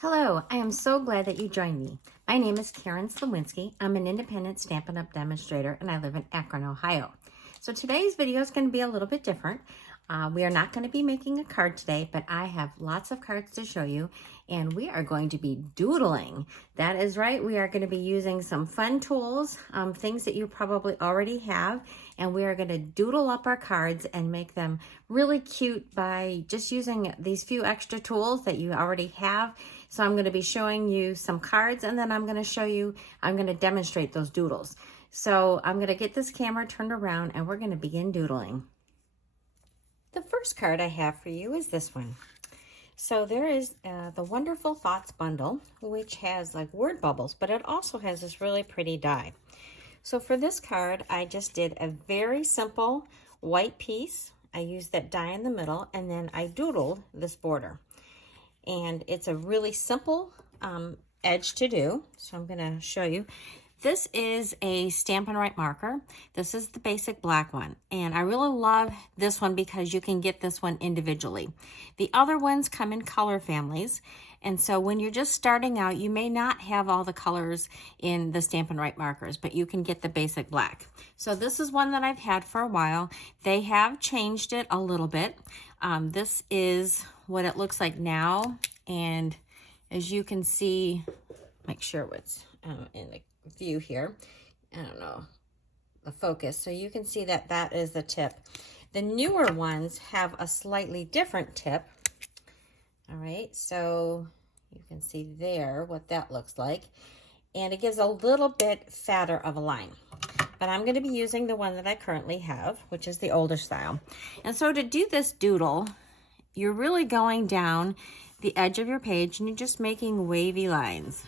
Hello, I am so glad that you joined me. My name is Karen Slawinski. I'm an independent Stampin' Up! Demonstrator and I live in Akron, Ohio. So today's video is going to be a little bit different. We are not going to be making a card today, but I have lots of cards to show you and we are going to be doodling. That is right, we are going to be using some fun tools, things that you probably already have, and we are going to doodle up our cards and make them really cute by just using these few extra tools that you already have. So I'm going to be showing you some cards and then I'm going to demonstrate those doodles. So I'm going to get this camera turned around and we're going to begin doodling. The first card I have for you is this one. So there is the Wonderful Thoughts bundle, which has like word bubbles, but it also has this really pretty die. So for this card, I just did a very simple white piece. I used that die in the middle and then I doodled this border. And it's a really simple edge to do. So I'm going to show you. This is a Stampin' Write marker. This is the basic black one. And I really love this one because you can get this one individually. The other ones come in color families. And so when you're just starting out, you may not have all the colors in the Stampin' Write markers, but you can get the basic black. So this is one that I've had for a while. They have changed it a little bit. This is what it looks like now. And as you can see, make sure what's in the view here. I don't know, the focus. So you can see that that is the tip. The newer ones have a slightly different tip. All right, so you can see there what that looks like. And it gives a little bit fatter of a line. But I'm going to be using the one that I currently have, which is the older style. And so to do this doodle, you're really going down the edge of your page and you're just making wavy lines.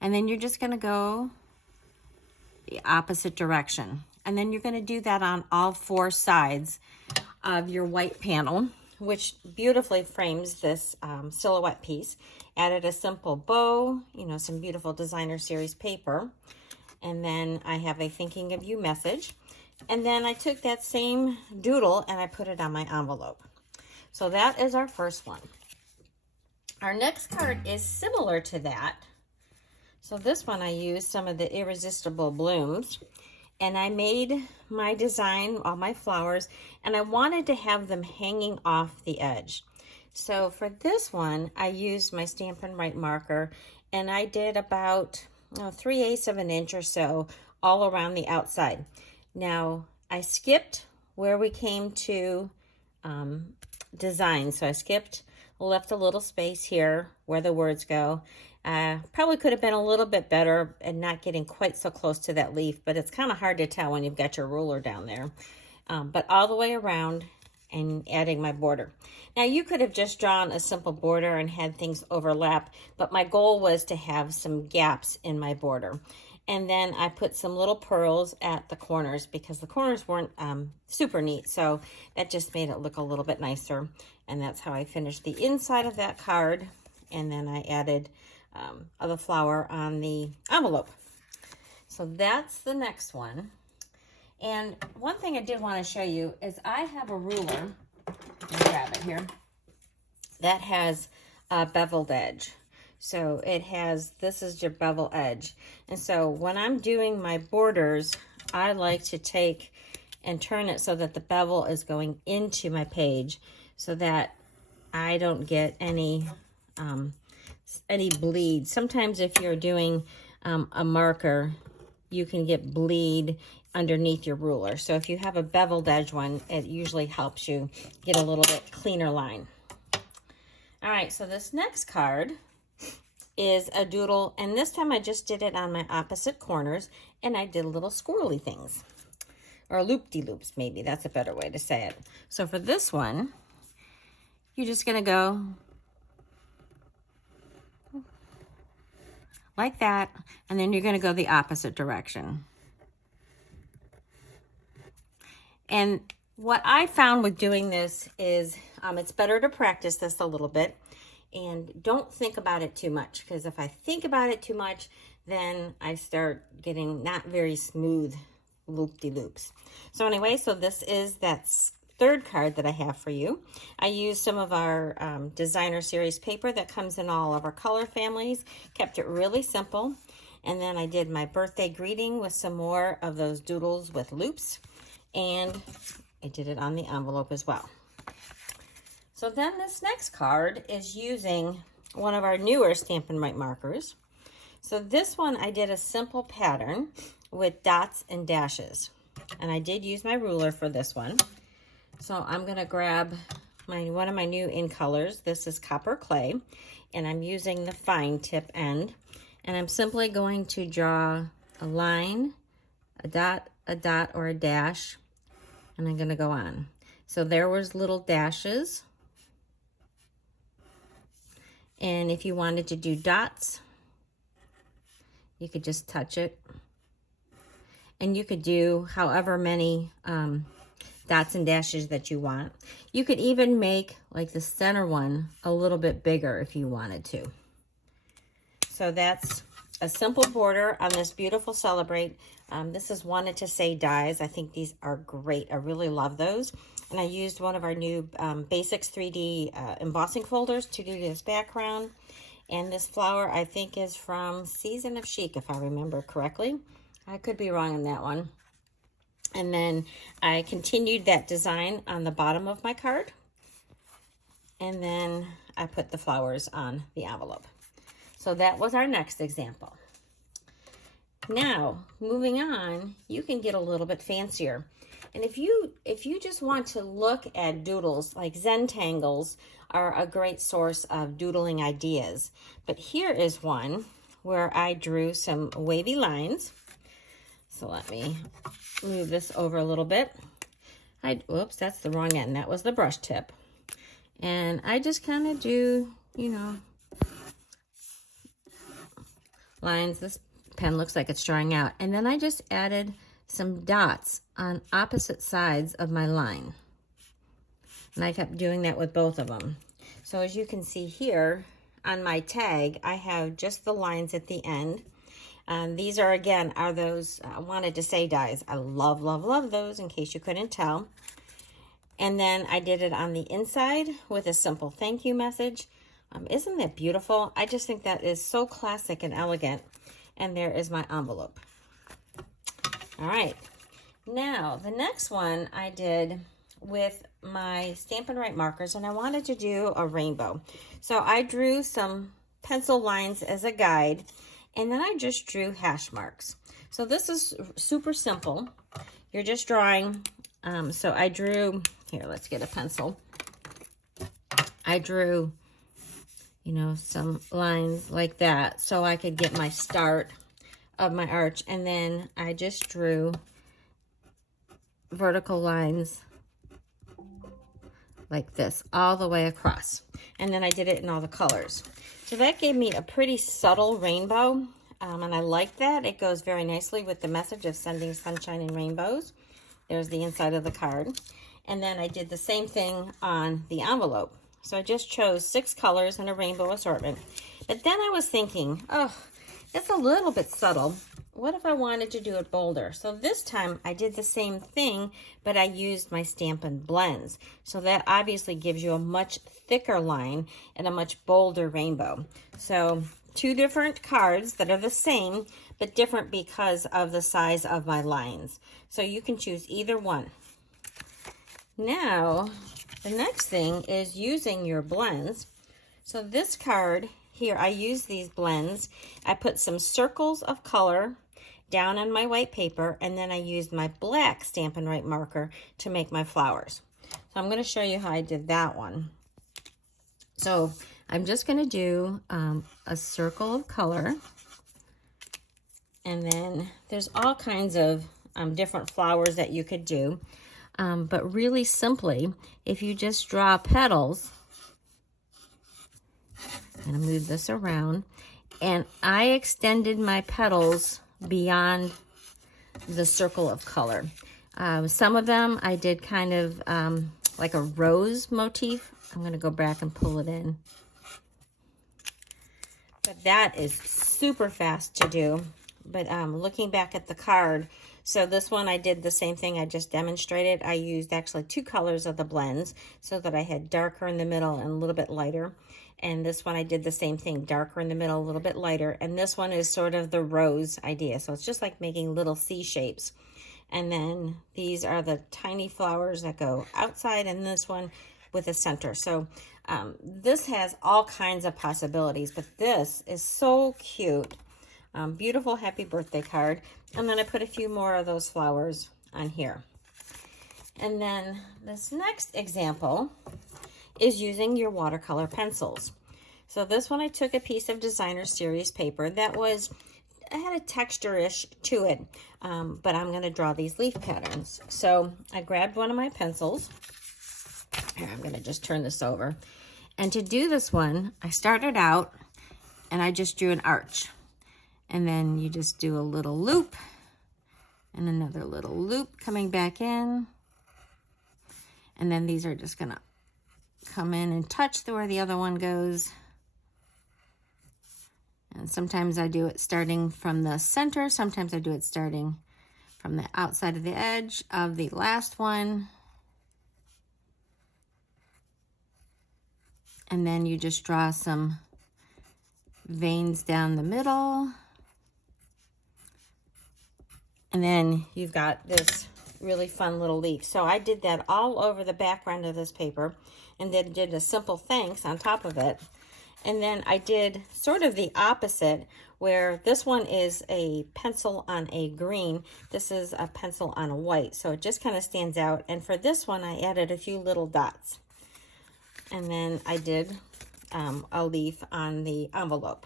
And then you're just going to go the opposite direction. And then you're going to do that on all four sides of your white panel, which beautifully frames this silhouette piece. Added a simple bow, you know, some beautiful designer series paper. And then I have a thinking of you message. And then I took that same doodle and I put it on my envelope. So that is our first one. Our next card is similar to that. So this one I used some of the Irresistible Blooms. And I made my design, all my flowers, and I wanted to have them hanging off the edge. So for this one, I used my Stampin' Write marker, and I did about 3/8 of an inch or so all around the outside. Now, I skipped where we came to design. So I skipped, left a little space here where the words go. Probably could have been a little bit better and not getting quite so close to that leaf, but it's kind of hard to tell when you've got your ruler down there. But all the way around and adding my border. Now you could have just drawn a simple border and had things overlap, but my goal was to have some gaps in my border. And then I put some little pearls at the corners because the corners weren't super neat, so that just made it look a little bit nicer. And that's how I finished the inside of that card. And then I added the flower on the envelope. So that's the next one. And one thing I did want to show you is I have a ruler, let me grab it here, that has a beveled edge. So it has, this is your bevel edge. And so when I'm doing my borders, I like to take and turn it so that the bevel is going into my page so that I don't get any bleed. Sometimes if you're doing a marker, you can get bleed underneath your ruler. So if you have a beveled edge one, it usually helps you get a little bit cleaner line. All right, so this next card is a doodle, and this time I just did it on my opposite corners, and I did little squirrely things, or loop-de-loops maybe, that's a better way to say it. So for this one, you're just gonna go like that, and then you're going to go the opposite direction. And what I found with doing this is it's better to practice this a little bit and don't think about it too much, because if I think about it too much, then I start getting not very smooth loop-de-loops. So anyway, so this is that third card that I have for you. I used some of our designer series paper that comes in all of our color families, kept it really simple. And then I did my birthday greeting with some more of those doodles with loops. And I did it on the envelope as well. So then this next card is using one of our newer Stampin' Write markers. So this one I did a simple pattern with dots and dashes. And I did use my ruler for this one. So I'm going to grab one of my new in colors. This is Copper Clay. And I'm using the fine tip end. And I'm simply going to draw a line, a dot, or a dash. And I'm going to go on. So there was little dashes. And if you wanted to do dots, you could just touch it. And you could do however many dots and dashes that you want. You could even make like the center one a little bit bigger if you wanted to. So that's a simple border on this beautiful Celebrate. This is Wanted to Say dies. I think these are great. I really love those. And I used one of our new Basics 3D embossing folders to do this background. And this flower, I think, is from Season of Chic, if I remember correctly. I could be wrong on that one. And then I continued that design on the bottom of my card. And then I put the flowers on the envelope. So that was our next example. Now, moving on, you can get a little bit fancier. And if you just want to look at doodles, like Zentangles are a great source of doodling ideas. But here is one where I drew some wavy lines. So let me move this over a little bit. Whoops, that's the wrong end. That was the brush tip. And I just kind of do, you know, lines. This pen looks like it's drawing out. And then I just added some dots on opposite sides of my line. And I kept doing that with both of them. So as you can see here on my tag, I have just the lines at the end. These are, again, those Wanted to Say dies. I love, love, love those, in case you couldn't tell. And then I did it on the inside with a simple thank you message. Isn't that beautiful? I just think that is so classic and elegant. And there is my envelope. All right. Now, the next one I did with my Stampin' Write markers, and I wanted to do a rainbow. So I drew some pencil lines as a guide, and then I just drew hash marks. So this is super simple. You're just drawing, so I drew, here, let's get a pencil. I drew, you know, some lines like that so I could get my start of my arch. And then I just drew vertical lines like this all the way across. And then I did it in all the colors. So that gave me a pretty subtle rainbow. And I like that. It goes very nicely with the message of sending sunshine and rainbows. There's the inside of the card. And then I did the same thing on the envelope. So I just chose 6 colors and a rainbow assortment. But then I was thinking, oh, it's a little bit subtle. What if I wanted to do it bolder? So this time I did the same thing, but I used my Stampin' Blends. So that obviously gives you a much thicker line and a much bolder rainbow. So 2 different cards that are the same, but different because of the size of my lines. So you can choose either one. Now, the next thing is using your blends. So this card here, I use these blends. I put some circles of color down on my white paper, and then I used my black Stampin' Write marker to make my flowers. So I'm going to show you how I did that one. So I'm just going to do a circle of color, and then there's all kinds of different flowers that you could do. But really simply, if you just draw petals, I'm going to move this around, and I extended my petals beyond the circle of color. Some of them I did kind of like a rose motif. I'm going to go back and pull it in. But that is super fast to do. But looking back at the card, So this one I did the same thing I just demonstrated. I used actually 2 colors of the blends so that I had darker in the middle and a little bit lighter. And this one I did the same thing, darker in the middle, a little bit lighter. And this one is sort of the rose idea. So it's just like making little C shapes. And then these are the tiny flowers that go outside, and this one with a center. So this has all kinds of possibilities, but this is so cute. Beautiful happy birthday card. And then I put a few more of those flowers on here. And then this next example is using your watercolor pencils. So this one I took a piece of designer series paper that had a texture-ish to it, but I'm going to draw these leaf patterns. So I grabbed one of my pencils. Here, I'm going to just turn this over. And to do this one, I started out and I just drew an arch. And then you just do a little loop and another little loop coming back in. And then these are just going to come in and touch where the other one goes. And sometimes I do it starting from the center. Sometimes I do it starting from the outside of the edge of the last one. And then you just draw some veins down the middle. And then you've got this really fun little leaf. So I did that all over the background of this paper and then did a simple thanks on top of it. And then I did sort of the opposite, where this one is a pencil on a green. This is a pencil on a white. So it just kind of stands out. And for this one, I added a few little dots. And then I did a leaf on the envelope.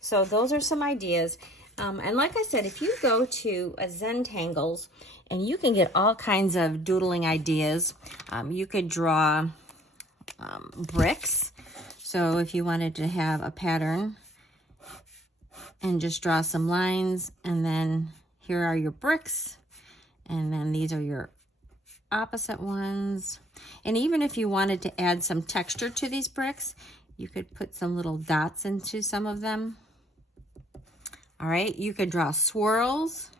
So those are some ideas. And like I said, if you go to Zentangles, and you can get all kinds of doodling ideas. You could draw bricks. So if you wanted to have a pattern and just draw some lines, and then here are your bricks, and then these are your opposite ones. And even if you wanted to add some texture to these bricks, you could put some little dots into some of them. All right, you could draw swirls.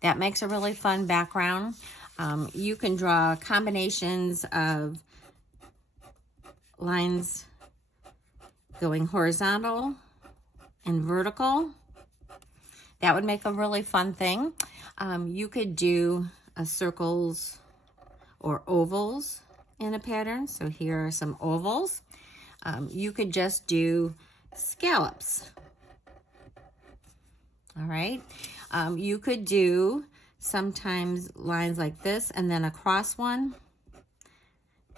That makes a really fun background. You can draw combinations of lines going horizontal and vertical. That would make a really fun thing. You could do circles or ovals in a pattern. So here are some ovals. You could just do scallops. All right. You could do sometimes lines like this and then a cross one,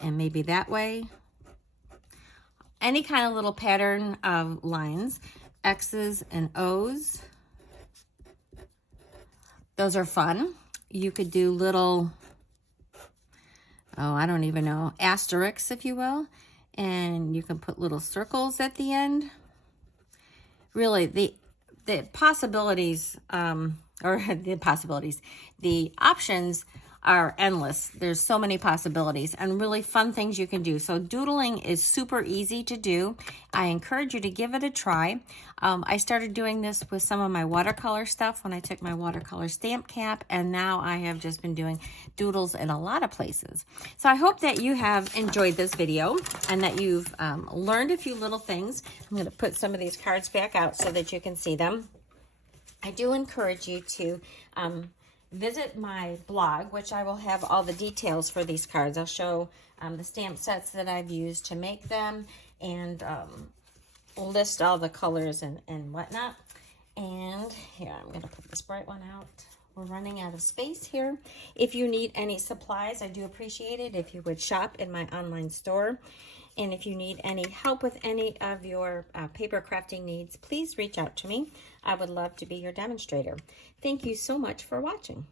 and maybe that way. Any kind of little pattern of lines, X's and O's. Those are fun. You could do little, I don't even know, asterisks, if you will. And you can put little circles at the end. Really, the possibilities, the options are endless. There's so many possibilities and really fun things you can do. So doodling is super easy to do. I encourage you to give it a try. I started doing this with some of my watercolor stuff when I took my watercolor stamp cap, and now I have just been doing doodles in a lot of places. So I hope that you have enjoyed this video and that you've learned a few little things. I'm going to put some of these cards back out so that you can see them. I do encourage you to visit my blog, which I will have all the details for these cards. I'll show the stamp sets that I've used to make them, and list all the colors and whatnot. And here, I'm going to put this bright one out. We're running out of space here. If you need any supplies, I do appreciate it if you would shop in my online store. And if you need any help with any of your paper crafting needs, please reach out to me. I would love to be your demonstrator. Thank you so much for watching.